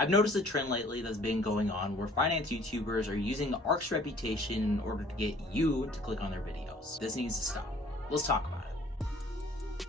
I've noticed a trend lately that's been going on where finance YouTubers are using ark's reputation in order to get you to click on their videos. This needs to stop. Let's talk about it.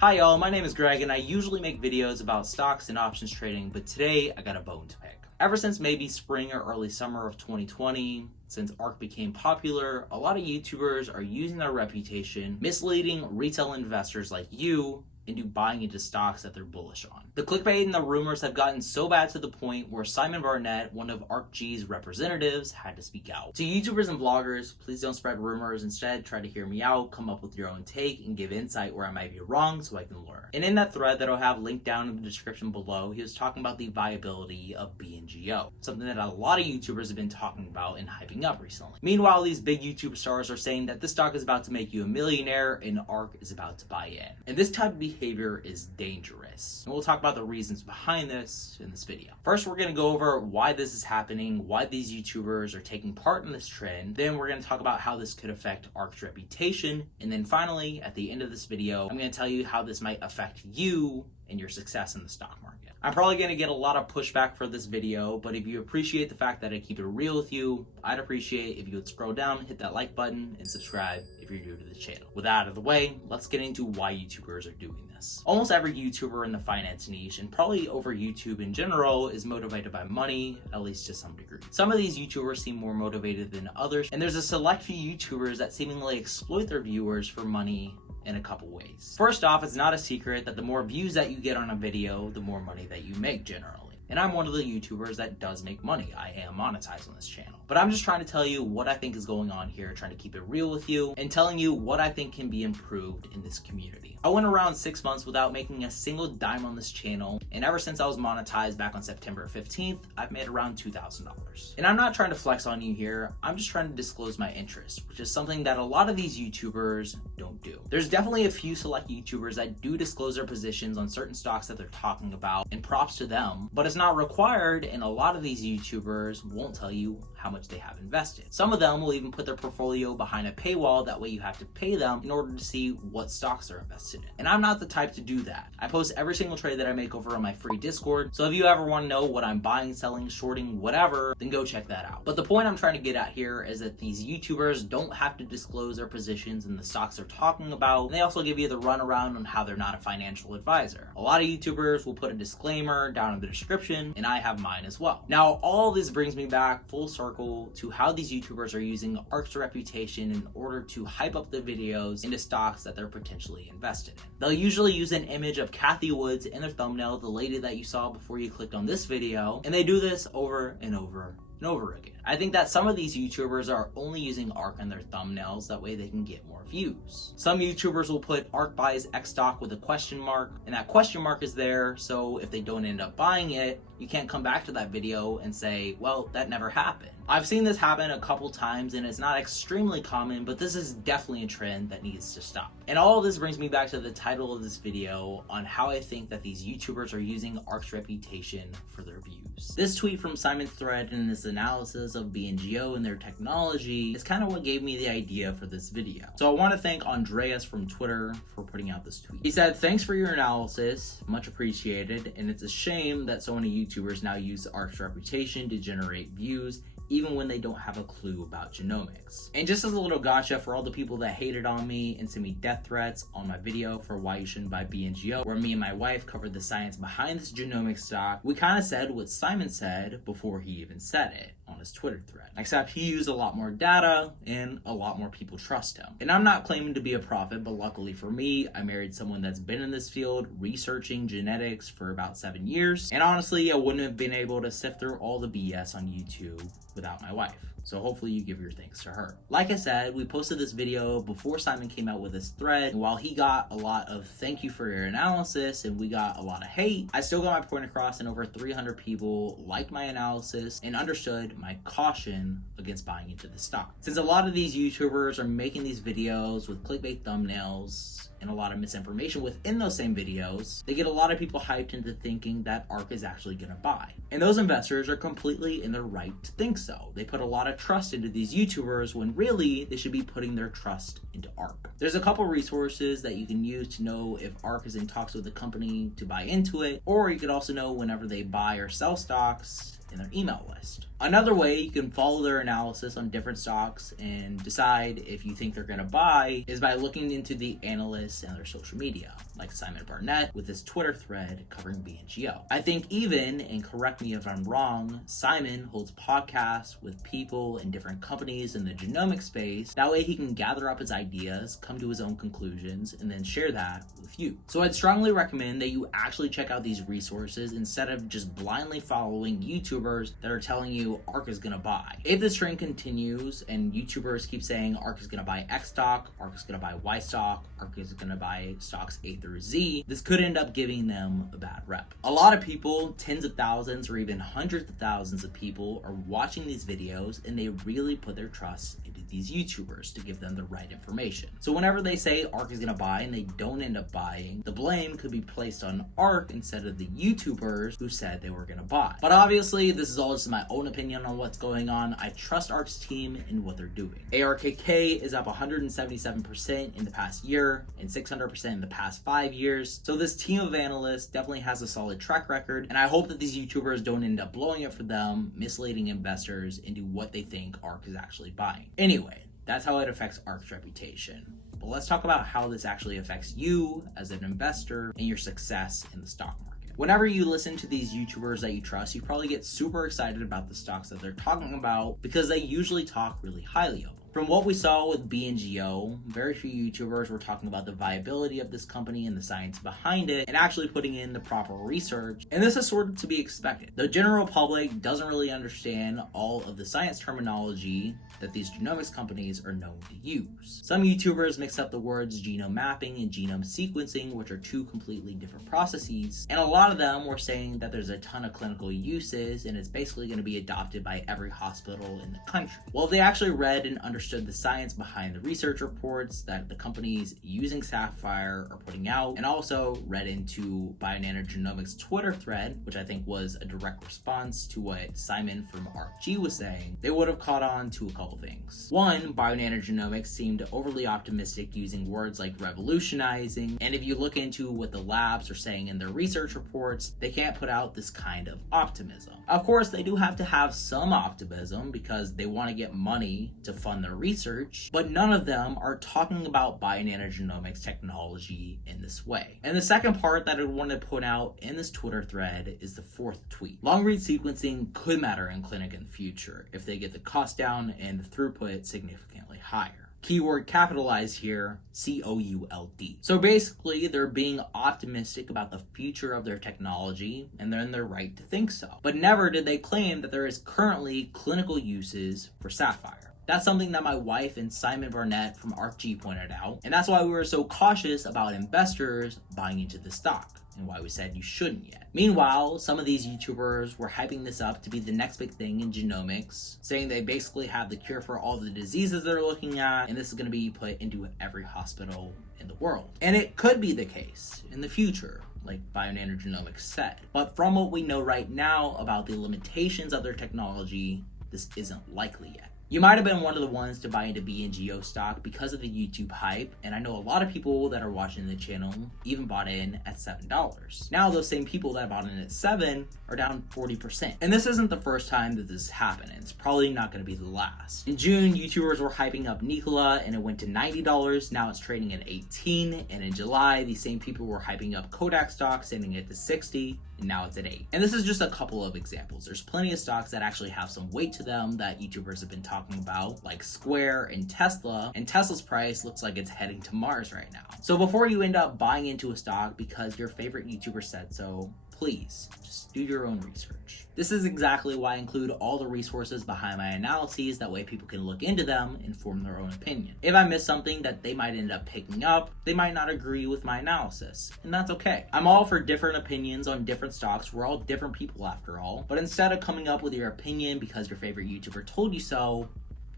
Hi y'all, my name is Greg and I usually make videos about stocks and options trading, but today I got a bone to pick. Ever since maybe spring or early summer of 2020, since arkk became popular, a lot of YouTubers are using their reputation, misleading retail investors like you into buying into stocks that they're bullish on. The clickbait and the rumors have gotten so bad to the point where Simon Barnett, one of arkg's representatives, had to speak out. To YouTubers and vloggers, please don't spread rumors. Instead, try to hear me out, come up with your own take, and give insight where I might be wrong so I can learn. And in that thread that I'll have linked down in the description below, he was talking about the viability of BNGO, something that a lot of YouTubers have been talking about and hyping up recently. Meanwhile, these big YouTube stars are saying that this stock is about to make you a millionaire and arkk is about to buy in. And this type of behavior is dangerous. And we'll talk about the reasons behind this in this video. First, we're going to go over why this is happening, why these YouTubers are taking part in this trend. Then we're going to talk about how this could affect ark's reputation. And then finally, at the end of this video, I'm going to tell you how this might affect you and your success in the stock market. I'm probably going to get a lot of pushback for this video, but if you appreciate the fact that I keep it real with you, I'd appreciate if you would scroll down, hit that like button, and subscribe if you're new to the channel. With that out of the way, let's get into why YouTubers are doing this. Almost every YouTuber in the finance niche, and probably over YouTube in general, is motivated by money, at least to some degree. Some of these YouTubers seem more motivated than others, and there's a select few YouTubers that seemingly exploit their viewers for money in a couple ways. First off, it's not a secret that the more views that you get on a video, the more money that you make generally. And I'm one of the YouTubers that does make money. I am monetized on this channel. But I'm just trying to tell you what I think is going on here, trying to keep it real with you, and telling you what I think can be improved in this community. I went around 6 months without making a single dime on this channel, and ever since I was monetized back on September 15th, I've made around $2,000. And I'm not trying to flex on you here, I'm just trying to disclose my interest, which is something that a lot of these YouTubers don't do. There's definitely a few select YouTubers that do disclose their positions on certain stocks that they're talking about, and props to them, but it's not required, and a lot of these YouTubers won't tell you how much they have invested. Some of them will even put their portfolio behind a paywall, that way you have to pay them in order to see what stocks they're invested in. And I'm not the type to do that. I post every single trade that I make over on my free Discord, so if you ever want to know what I'm buying, selling, shorting, whatever, then go check that out. But the point I'm trying to get at here is that these YouTubers don't have to disclose their positions in the stocks they're talking about, and they also give you the runaround on how they're not a financial advisor. A lot of YouTubers will put a disclaimer down in the description, and I have mine as well. Now, all this brings me back full circle to how these YouTubers are using ark's reputation in order to hype up the videos into stocks that they're potentially invested in. They'll usually use an image of Cathie Woods in their thumbnail, the lady that you saw before you clicked on this video, and they do this over and over and over again. I think that some of these YouTubers are only using arkk in their thumbnails, that way they can get more views. Some YouTubers will put arkk buys X stock with a question mark, and that question mark is there, so if they don't end up buying it, you can't come back to that video and say, well, that never happened. I've seen this happen a couple times, and it's not extremely common, but this is definitely a trend that needs to stop. And all of this brings me back to the title of this video on how I think that these YouTubers are using ark's reputation for their views. This tweet from Simon's thread and this analysis of BNGO and their technology is kind of what gave me the idea for this video. So I want to thank Andreas from Twitter for putting out this tweet. He said, "Thanks for your analysis, much appreciated, and it's a shame that so many YouTubers now use ark's reputation to generate views even when they don't have a clue about genomics." And just as a little gotcha for all the people that hated on me and sent me death threats on my video for why you shouldn't buy BNGO, where me and my wife covered the science behind this genomics stock, we kind of said what Simon said before he even said it on his Twitter thread. Except he used a lot more data and a lot more people trust him. And I'm not claiming to be a prophet, but luckily for me, I married someone that's been in this field researching genetics for about 7 years. And honestly, I wouldn't have been able to sift through all the BS on YouTube without my wife. So hopefully you give your thanks to her. Like I said, we posted this video before Simon came out with his thread, and while he got a lot of thank you for your analysis and we got a lot of hate, I still got my point across, and over 300 people liked my analysis and understood my caution against buying into the stock. Since a lot of these YouTubers are making these videos with clickbait thumbnails and a lot of misinformation within those same videos, they get a lot of people hyped into thinking that ARK is actually going to buy. And those investors are completely in their right to think so. They put a lot of trust into these YouTubers when really they should be putting their trust into ARK. There's a couple resources that you can use to know if ARK is in talks with the company to buy into it, or you could also know whenever they buy or sell stocks in their email list. Another way you can follow their analysis on different stocks and decide if you think they're going to buy is by looking into the analysts and their social media, like Simon Barnett with his Twitter thread covering BNGO. I think even, and correct me if I'm wrong, Simon holds podcasts with people in different companies in the genomics space. That way he can gather up his ideas, come to his own conclusions, and then share that with you. So I'd strongly recommend that you actually check out these resources instead of just blindly following YouTubers that are telling you ARK is going to buy. If this trend continues and YouTubers keep saying ARK is going to buy X stock, ARK is going to buy Y stock, ARK is going to buy stocks A through Z, this could end up giving them a bad rep. A lot of people, tens of thousands or even hundreds of thousands of people, are watching these videos and they really put their trust into these YouTubers to give them the right information. So whenever they say ARK is going to buy and they don't end up buying, the blame could be placed on ARK instead of the YouTubers who said they were going to buy. But obviously, this is all just my own opinion on what's going on. I trust ARK's team and what they're doing. arkk is up 177% in the past year and 600% in the past 5 years. So this team of analysts definitely has a solid track record, and I hope that these YouTubers don't end up blowing it for them, misleading investors into what they think ARK is actually buying. Anyway, that's how it affects ARK's reputation. But let's talk about how this actually affects you as an investor and your success in the stock market. Whenever you listen to these YouTubers that you trust, you probably get super excited about the stocks that they're talking about because they usually talk really highly of them. From what we saw with BNGO, very few YouTubers were talking about the viability of this company and the science behind it and actually putting in the proper research. And this is sort of to be expected. The general public doesn't really understand all of the science terminology that these genomics companies are known to use. Some YouTubers mix up the words genome mapping and genome sequencing, which are two completely different processes. And a lot of them were saying that there's a ton of clinical uses and it's basically going to be adopted by every hospital in the country. Well, if they actually read and understood the science behind the research reports that the companies using Sapphire are putting out, and also read into Bionanogenomics' Twitter thread, which I think was a direct response to what Simon from arkg was saying, they would have caught on to a couple things. One, Bionanogenomics seemed overly optimistic using words like revolutionizing, and if you look into what the labs are saying in their research reports, they can't put out this kind of optimism. Of course, they do have to have some optimism because they want to get money to fund their research, but none of them are talking about bionanogenomics technology in this way. And the second part that I want to point out in this Twitter thread is the fourth tweet. Long-read sequencing could matter in clinic in the future if they get the cost down and the throughput significantly higher. Keyword capitalized here, COULD. So basically, they're being optimistic about the future of their technology, and they're in their right to think so. But never did they claim that there is currently clinical uses for Sapphire. That's something that my wife and Simon Barnett from arkg pointed out, and that's why we were so cautious about investors buying into the stock, and why we said you shouldn't yet. Meanwhile, some of these YouTubers were hyping this up to be the next big thing in genomics, saying they basically have the cure for all the diseases they're looking at, and this is going to be put into every hospital in the world. And it could be the case in the future, like Bionanogenomics said. But from what we know right now about the limitations of their technology, this isn't likely yet. You might have been one of the ones to buy into BNGO stock because of the YouTube hype, and I know a lot of people that are watching the channel even bought in at $7. Now those same people that bought in at $7 are down 40%. And this isn't the first time that this has happened, and it's probably not going to be the last. In June, YouTubers were hyping up Nikola and it went to $90, now it's trading at $18, and in July, these same people were hyping up Kodak stock, sending it to $60, and now it's at $8. And this is just a couple of examples. There's plenty of stocks that actually have some weight to them that YouTubers have been talking about, like Square and Tesla's price looks like it's heading to Mars right now. So before you end up buying into a stock because your favorite YouTuber said so, please just do your own research. This is exactly why I include all the resources behind my analyses, that way people can look into them and form their own opinion. If I miss something that they might end up picking up, they might not agree with my analysis, and that's okay. I'm all for different opinions on different stocks. We're all different people after all, but instead of coming up with your opinion because your favorite YouTuber told you so,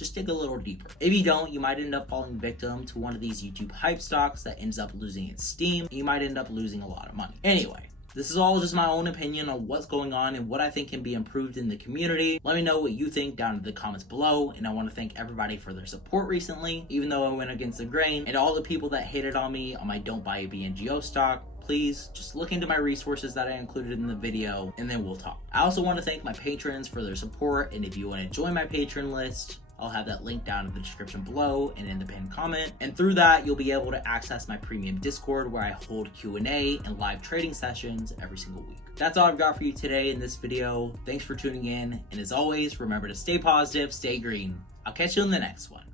just dig a little deeper. If you don't, you might end up falling victim to one of these YouTube hype stocks that ends up losing its steam, and you might end up losing a lot of money. Anyway, this is all just my own opinion on what's going on and what I think can be improved in the community. Let me know what you think down in the comments below, and I want to thank everybody for their support recently, even though I went against the grain, and all the people that hated on me on my don't buy a BNGO stock. Please just look into my resources that I included in the video, and then we'll talk. I also want to thank my patrons for their support, and if you want to join my patron list, I'll have that link down in the description below and in the pinned comment. And through that, you'll be able to access my premium Discord where I hold Q&A and live trading sessions every single week. That's all I've got for you today in this video. Thanks for tuning in. And as always, remember to stay positive, stay green. I'll catch you in the next one.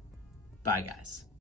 Bye, guys.